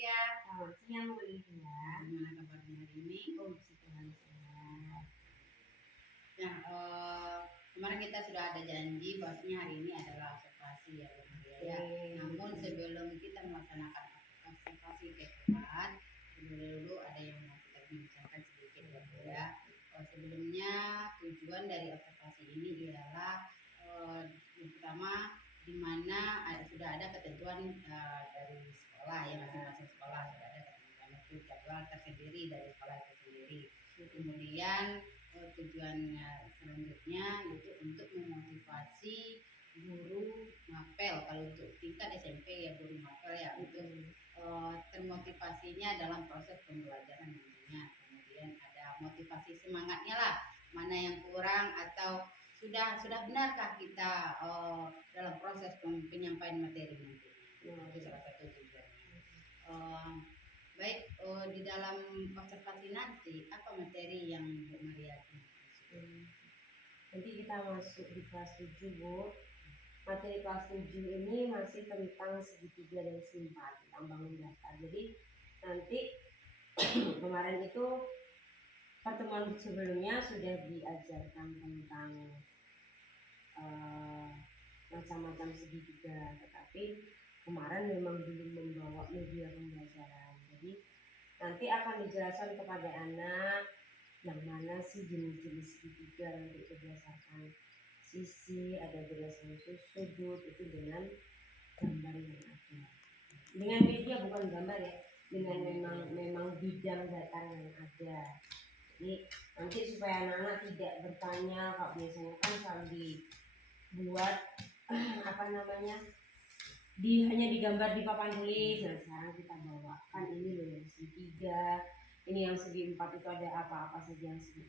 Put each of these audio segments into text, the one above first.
Ya. Selamat siang Bu Lydia. Gimana kabarnya hari ini? Puji Tuhan sehat. Nah, kemarin kita sudah ada janji bahwasanya hari ini adalah observasi ya Bu Maria ya. Namun sebelum kita melaksanakan observasi ketupat, dulu ada yang mau kita bincangkan sedikit ya Bu ya. Sebelumnya tujuan dari observasi ini ialah yang pertama di mana sudah ada ketentuan dari sekolah ya, masing-masing sekolah sudah ada ketentuan itu jadwal tersendiri dari sekolah itu sendiri. Kemudian tujuannya selanjutnya yaitu untuk memotivasi guru mapel. Kalau untuk tingkat SMP ya guru mapel ya, untuk termotivasinya dalam proses pembelajaran nantinya. Kemudian ada motivasi semangatnya lah, mana yang kurang atau sudah benarkah kita dalam proses penyampaian materi nanti. Itu salah satu tujuannya. Baik, di dalam observasi nanti apa materi yang Bu Maria Nanti kita masuk di kelas 7 Bu. Materi kelas 7 ini masih tentang segitiga dan segi 4 tentang bangun data. Jadi nanti kemarin itu pertemuan sebelumnya sudah diajarkan tentang macam-macam segitiga, tetapi kemarin memang belum membawa media pembelajaran. Jadi nanti akan dijelaskan kepada anak yang mana sih jenis-jenis segitiga untuk berdasarkan sisi, ada berdasarkan sudut, itu dengan gambar yang ada. Dengan media bukan gambar ya, dengan memang bidang datar yang ada. Jadi nanti supaya anak-anak tidak bertanya, kalau biasanya kan selalu dibuat hanya digambar di papan tulis. Nah sekarang kita bawakan ini loh yang segitiga, ini yang segi 4 itu ada apa-apa saja yang segi.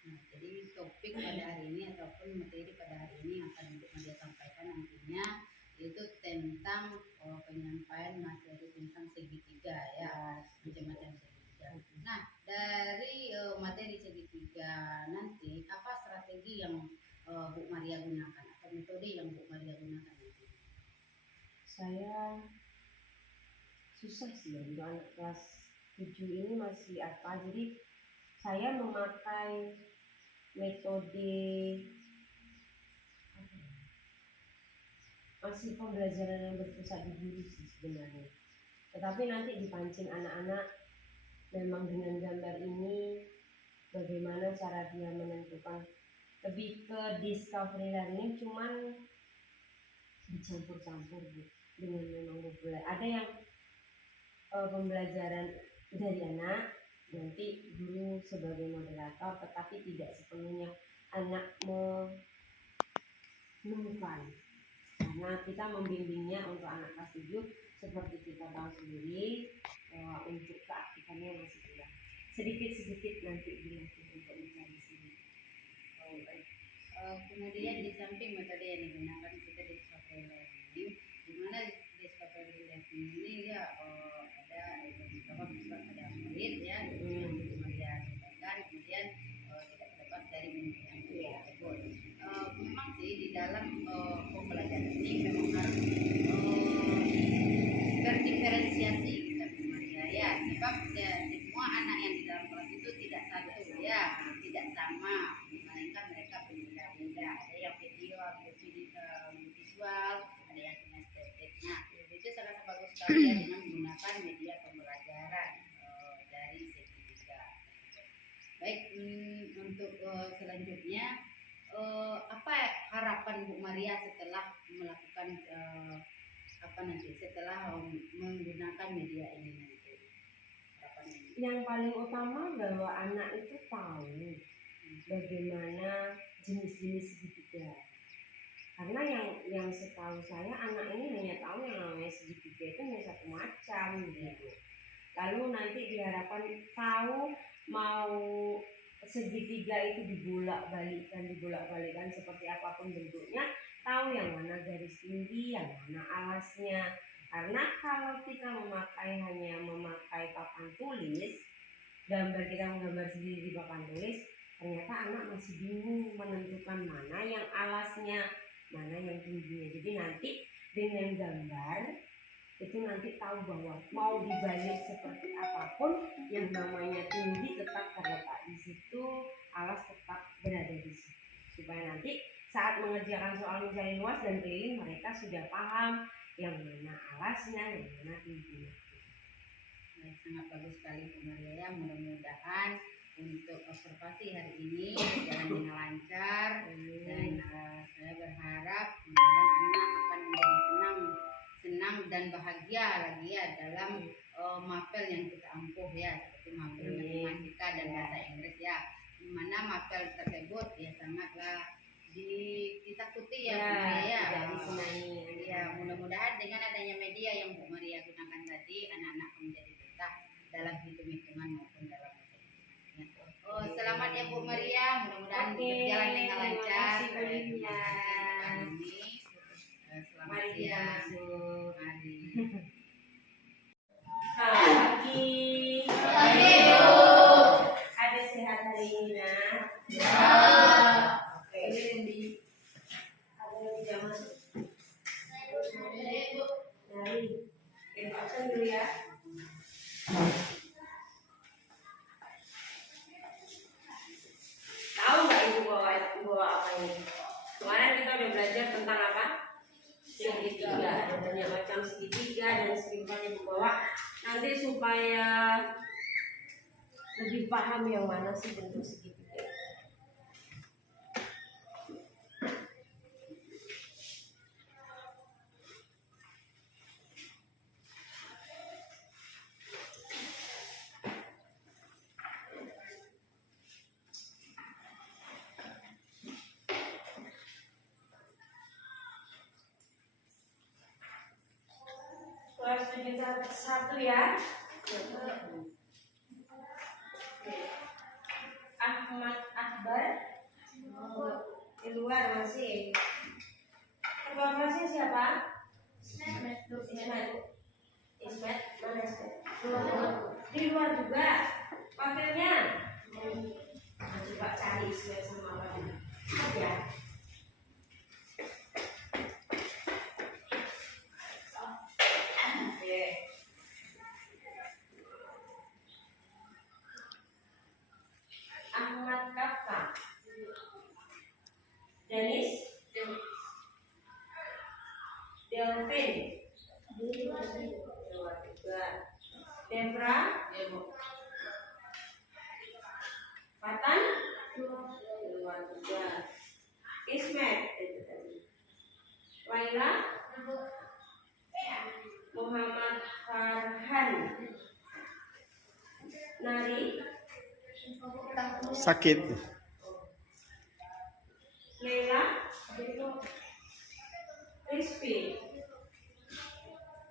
Nah, jadi topik pada hari ini ataupun materi pada hari ini yang akan Maria sampaikan nantinya yaitu tentang penyampaian materi tentang segitiga ya, macam-macam segitiga. Nah, dari materi segitiga nanti apa strategi yang Bu Maria gunakan atau metode yang Bu Maria gunakan nanti? Saya susah sih ya, untuk anak kelas 7 ini masih apa, jadi saya memakai metode masih pembelajaran yang berpusat di guru sih sebenarnya, tetapi nanti dipancing anak-anak memang dengan gambar ini bagaimana cara dia menentukan, lebih ke discovery learning, cuman dicampur-campur dengan memang berbeda. Ada yang pembelajaran dari anak, nanti guru sebagai moderator, tetapi tidak sepenuhnya anak menemukan, karena kita membimbingnya untuk anak kelas 7 seperti kita tahu sendiri, untuk keaktifannya masih kurang, sedikit-sedikit nanti dilatih untuk mencari sendiri. Kemudian di samping metode yang digunakan kita discovery learning, di mana discovery learning ini ya ada beberapa ada murid ya yang Maria sampaikan, kemudian tidak terlepas dari pembelajaran tersebut. Memang sih di dalam pembelajaran ini memang harus berdiferensiasi kita Maria ya, sebab semua anak yang di dalam kelas itu tidak satu ya, tidak sama, melainkan mereka berbeda-beda. Ada yang visual, ada yang kinestetik. Nah, itu sangat bagus sekali ya dengan menggunakan media pembelajaran dari segitiga. Baik, untuk selanjutnya apa harapan Bu Maria setelah melakukan setelah menggunakan media ini nanti? Yang paling utama bahwa anak itu tahu bagaimana jenis-jenis segitiga, karena yang setahu saya anak ini hanya tahu yang namanya segitiga itu hanya satu macam gitu. Lalu nanti diharapkan tahu mau segitiga itu dibolak-balikkan seperti apapun bentuknya, tahu yang mana garis tinggi, yang mana alasnya. Karena kalau kita hanya memakai papan tulis, kita menggambar sendiri di papan tulis, ternyata anak masih bingung menentukan mana yang alasnya, mana yang tingginya. Jadi nanti dengan gambar itu nanti tahu bahwa mau dibalik seperti apapun yang namanya tinggi tetap terletak di situ, alas tetap berada di situ, supaya nanti saat mengerjakan soal mencari luas dan keliling mereka sudah paham yang mana alasnya, yang mana tingginya. Sangat bagus sekali Bu Maria ya. Mudah-mudahan untuk observasi hari ini berjalan dengan lancar dan saya berharap mudah-mudahan anak akan menjadi senang dan bahagia lagi ya dalam mapel yang kita ampuh ya, seperti mapel matematika dan bahasa Inggris ya, di mana mapel tersebut ya sangatlah ditakuti ya Bu Maria ya. Ya, mudah-mudahan dengan adanya media yang Bu Maria gunakan tadi, anak-anak menjadi betah dalam hitung-hitungan maupun dalam selamat ya Bu Maria, mudah-mudahan berjalan dengan lancar. Selamat siang. Mari. Selamat pagi. Ada sehat hari ini nak? Ya. Oke. Ada yang tidak masuk? Mari. Kita absen dulu ya. Tahu nggak ibu bawa apa ini? Kemarin kita udah belajar tentang apa? Segitiga, banyak macam segitiga dan segitiga ibu bawa. Nanti supaya lebih paham yang mana sih bentuk segitiga. Kelas 71 ya. Ahmad Akbar di luar masih. Ketua kelasnya siapa? Ismet. Ismet mana Ismet? Di luar juga. Wakilnya coba cari Ismet sama wakilnya ya. Ahmad Kafka, Denis, Delvin, Devra, Fatan, Ismet, Laila, Muhammad Farhan, Nari, sakit. Leila, Rizky,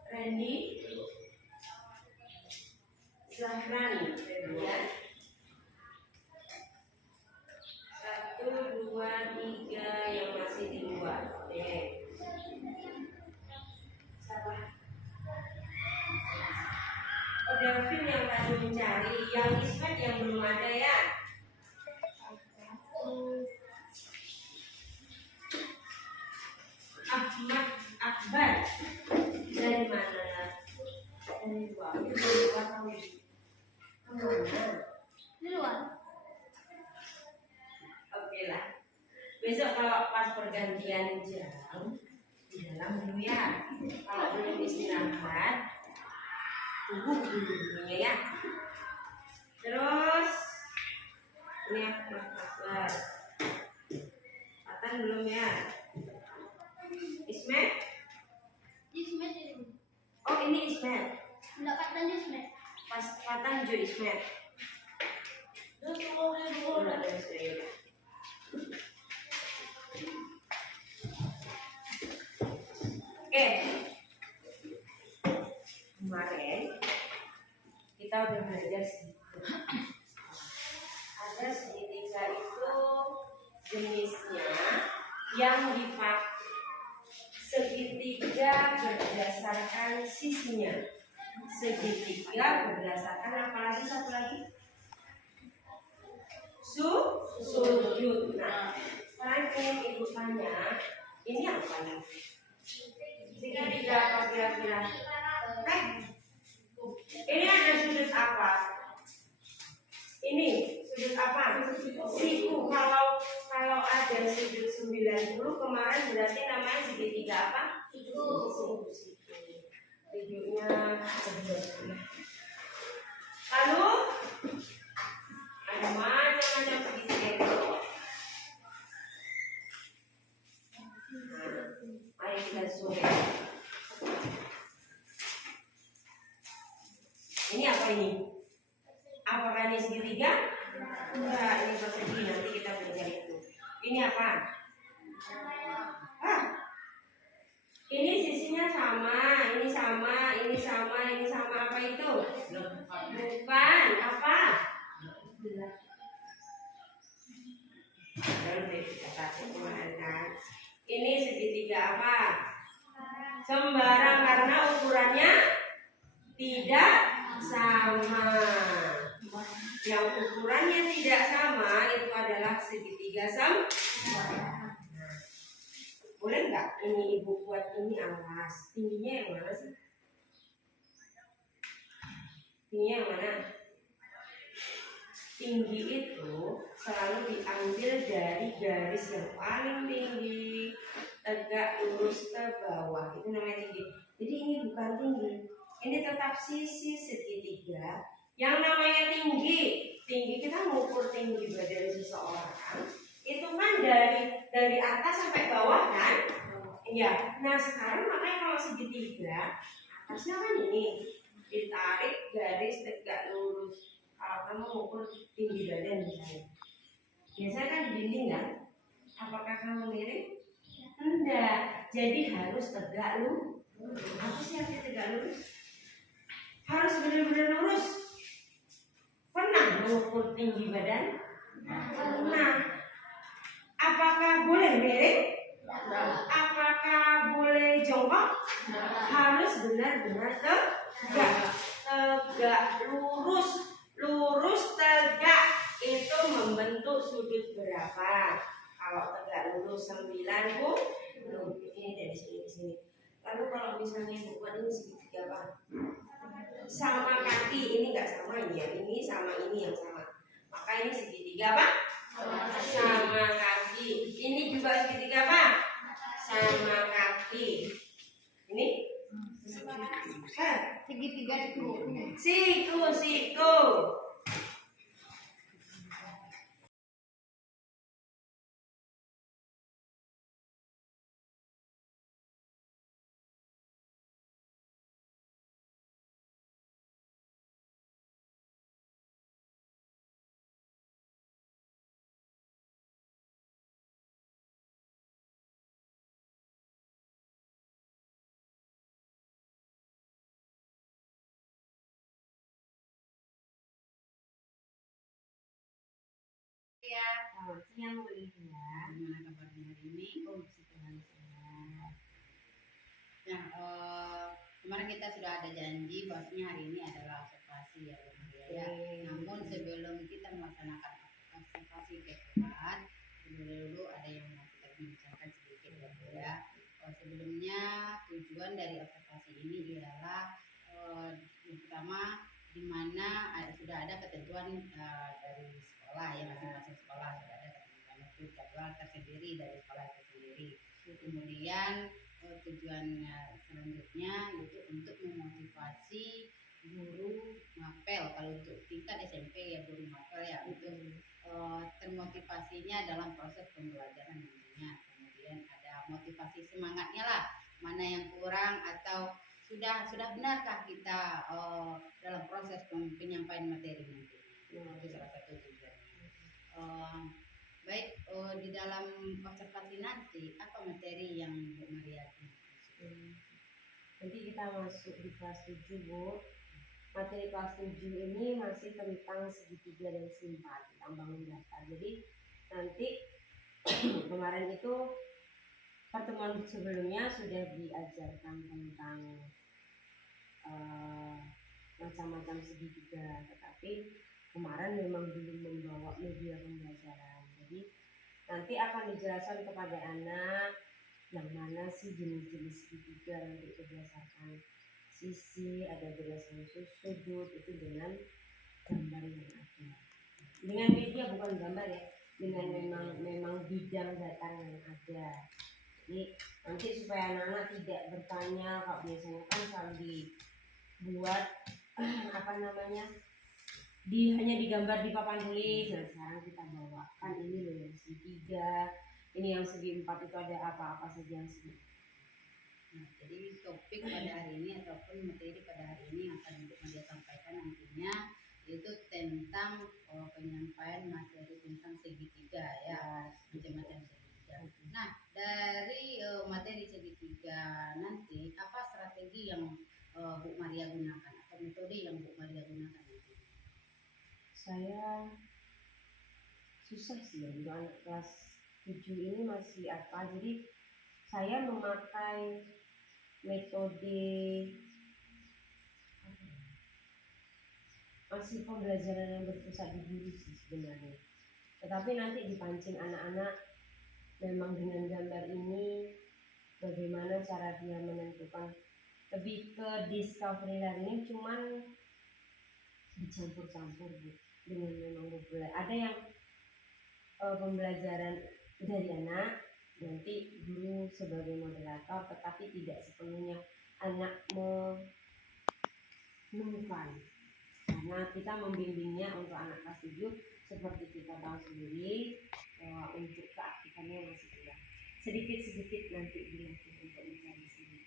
Randy, Zahrani, ya. 1, 2, 3 yang masih di luar. Oke. Siapa? Oh, Delvin yang tadi mencari, yang Ismet yang belum ada ya. Ahmad Akbar dari mana? Dari luar. Di luar. Oke lah. Besok kalau pas pergantian jam di dalam dulu ya. Kalau belum istirahat, tunggu dulu ya. Terus ini Mas Akbar. Fatan belum ya? Ismet? Ismet ini. Oh ini Ismet. Enggak Fatan Ismet. Pas Fatan Jo Ismet. Udah ada Ismet. Oke. Kemarin kita udah belajar segitiga. Ada segitiga itu jenisnya yang dipakai segitiga berdasarkan sisinya. Segitiga berdasarkan apa lagi? Satu lagi? Sudut. Nah, sekarang ingin ibu tanya, ini apa nih? Segitiga apa kira-kira? sudut 90 kemarin berarti namanya segitiga apa? Videonya lalu ada macam-macam segitiga itu. Ayo kita zoom. Ini apa ini? Apakah ini segitiga? Enggak, ini persegi. Nanti kita belajar itu. Ini apa? Ah, ini sisinya sama, ini sama, ini sama, ini sama. Apa itu? Bukan, apa? Lalu kita kasih kemana? Ini segitiga apa? Sembarang karena ukurannya tidak sama. Yang ukurannya tidak sama itu adalah segitiga sempurna. Boleh nggak ini ibu buat ini alas? Tingginya yang mana sih? Tingginya yang mana? Tinggi itu selalu diambil dari garis yang paling tinggi, tegak lurus ke bawah. Itu namanya tinggi. Jadi ini bukan tinggi. Ini tetap sisi segitiga. Yang namanya tinggi, tinggi kita mengukur tinggi badan seseorang. Itu kan dari atas sampai bawah kan? Iya. Nah sekarang makanya kalau segitiga, atasnya kan ini ditarik garis tegak lurus. Kalau kamu mengukur tinggi badan misalnya, biasanya kan di dinding kan? Apakah kamu miring? Enggak. Jadi harus tegak lurus. Apa sih arti tegak lurus? Harus benar-benar lurus. Pernah mengukur tinggi badan? Pernah. Apakah boleh miring? Apakah boleh jongkok? Harus benar-benar tegak lurus. Lurus tegak itu membentuk sudut berapa? Kalau tegak lurus 90, ini dari sini ke sini. Lalu kalau misalnya ibu buat ini segitiga apa? Sama kaki, ini enggak sama ini ya. Ini sama ini yang sama. Maka ini segitiga apa? Sama kaki. Ini juga segitiga apa? Sama kaki. Ini segitiga siku. ya. Selamat siang Bu Lydia. Gimana kabarnya hari ini? Oh, Tuhan sehat. Nah, kemarin kita sudah ada janji bahwasanya hari ini adalah observasi ya, Bu Maria ya. Namun sebelum kita melaksanakan observasi kekebalan, dulu ada yang mau kita bincangkan sedikit ya, Bu ya. Sebelumnya tujuan dari observasi ini ialah yang pertama di mana sudah ada ketentuan dari sekolah ya, masing-masing sekolah sudah ada ketentuan jadwal tersendiri dari sekolah itu sendiri. Kemudian tujuan selanjutnya itu untuk memotivasi guru mapel. Kalau untuk tingkat SMP ya guru mapel ya, untuk termotivasinya dalam proses pembelajaran nantinya. Kemudian ada motivasi semangatnya lah, mana yang kurang atau sudah benarkah kita dalam proses penyampaian materi nanti. Itu salah satu tujuannya. Baik, di dalam observasi nanti apa materi yang Bu Maria? Nanti kita masuk di kelas 7 Bu. Materi kelas 7 ini masih tentang segitiga dan simpat, tentang bangun dasar. Jadi nanti kemarin itu pertemuan sebelumnya sudah diajarkan tentang macam-macam segitiga, tetapi kemarin memang belum membawa media pembelajaran. Jadi nanti akan dijelaskan kepada anak yang mana sih jenis-jenis segitiga, nanti berdasarkan sisi, ada berdasarkan sudut, itu dengan gambar yang ada. Dengan media bukan gambar ya, dengan memang bidang datar yang ada. Jadi nanti supaya anak-anak tidak bertanya, kalau biasanya kan selalu dibuat apa namanya, hanya digambar di papan tulis. Nah sekarang kita bawakan ini loh yang segitiga, ini yang segi 4 itu ada apa-apa saja yang segi. Nah, jadi topik pada hari ini ataupun materi pada hari ini yang akan dia sampaikan nantinya itu tentang penyampaian materi tentang segitiga ya, macam-macam segitiga. Nah, dari materi segitiga nanti apa strategi yang Bu Maria gunakan atau metode yang Bu Maria gunakan nanti? Saya susah sih ya, untuk anak kelas 7 ini masih apa, jadi saya memakai metode masih pembelajaran yang berpusat di guru sih sebenarnya, tetapi nanti dipancing anak-anak memang dengan gambar ini bagaimana cara dia menentukan, lebih ke discovery learning, cuman dicampur-campur dengan memang ada yang pembelajaran dari anak, nanti guru sebagai moderator, tetapi tidak sepenuhnya anak menemukan, karena kita membimbingnya untuk anak kelas 7 seperti kita tahu sendiri, untuk keaktifannya masih kurang, sedikit-sedikit nanti dilatih untuk mencari sendiri.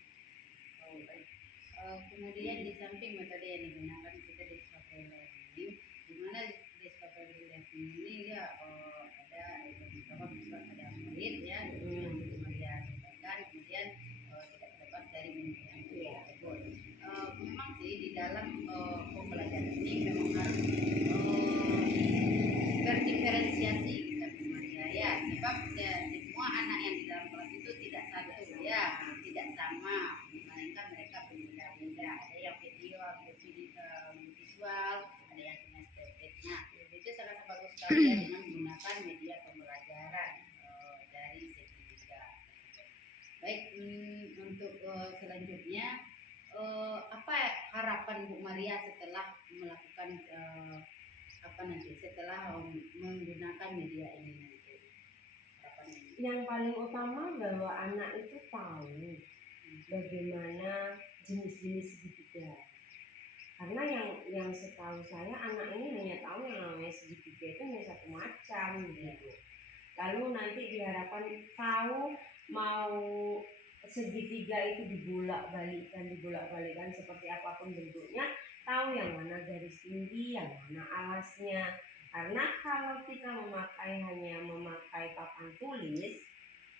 Kemudian di samping metode yang digunakan kita discovery learning, di mana discovery learning ini ya ada beberapa ada murid ya yang Maria sampaikan, kemudian tidak terlepas dari pembelajaran tersebut. Memang sih di dalam pembelajaran ini memang harus berdiferensiasi kita Maria ya, sebab semua anak yang di dalam kelas itu tidak satu ya, tidak sama, melainkan mereka berbeda-beda. Ada yang visual, ada yang kinestetik. Nah, itu sangat bagus sekali ya dengan menggunakan media pembelajaran dari segitiga. Baik, untuk selanjutnya apa harapan Bu Maria setelah melakukan setelah menggunakan media ini nanti? Yang paling utama bahwa anak itu tahu bagaimana jenis-jenis segitiga, karena yang setahu saya anak ini hanya tahu yang namanya segitiga itu hanya satu macam gitu. Lalu nanti diharapkan tahu mau segitiga itu dibolak-balikan seperti apapun bentuknya, tahu yang mana garis tinggi, yang mana alasnya. Karena kalau kita hanya memakai papan tulis,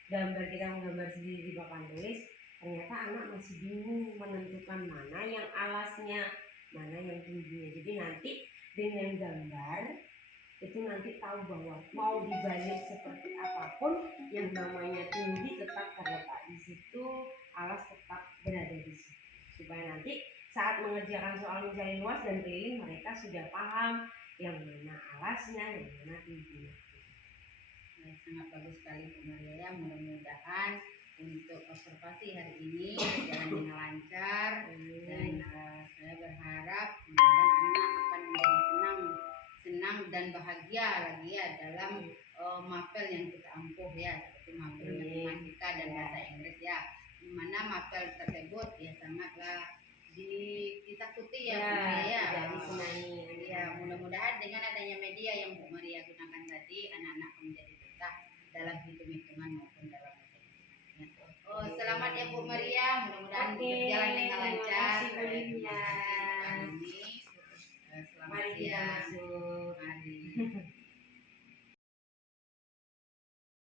kita menggambar sendiri di papan tulis, ternyata anak masih bingung menentukan mana yang alasnya, mana yang tingginya. Jadi nanti dengan gambar itu nanti tahu bahwa mau dibalik seperti apapun, yang namanya tinggi tetap terletak di situ, alas tetap berada di situ, supaya nanti saat mengerjakan soal mencari luas dan keliling mereka sudah paham yang mana alasnya, yang mana tingginya. Sangat bagus sekali Bu Maria, mudah-mudahan untuk observasi hari ini berjalan dengan lancar, dan saya berharap mudah-mudahan anak akan menjadi senang dan bahagia lagi ya dalam mapel yang kita ampuh ya, seperti mapel matematika dan bahasa Inggris ya, dimana mapel tersebut ya sangatlah ditakuti ya Bu Maria ya. Ya, mudah-mudahan dengan adanya media yang Bu Maria gunakan tadi, anak-anak menjadi betah dalam hitung-hitungan maupun dalam hitung-hitungan. Selamat ya Bu Maria, mudah-mudahan berjalan dengan lancar. Terima kasih. Selamat siang. Mari.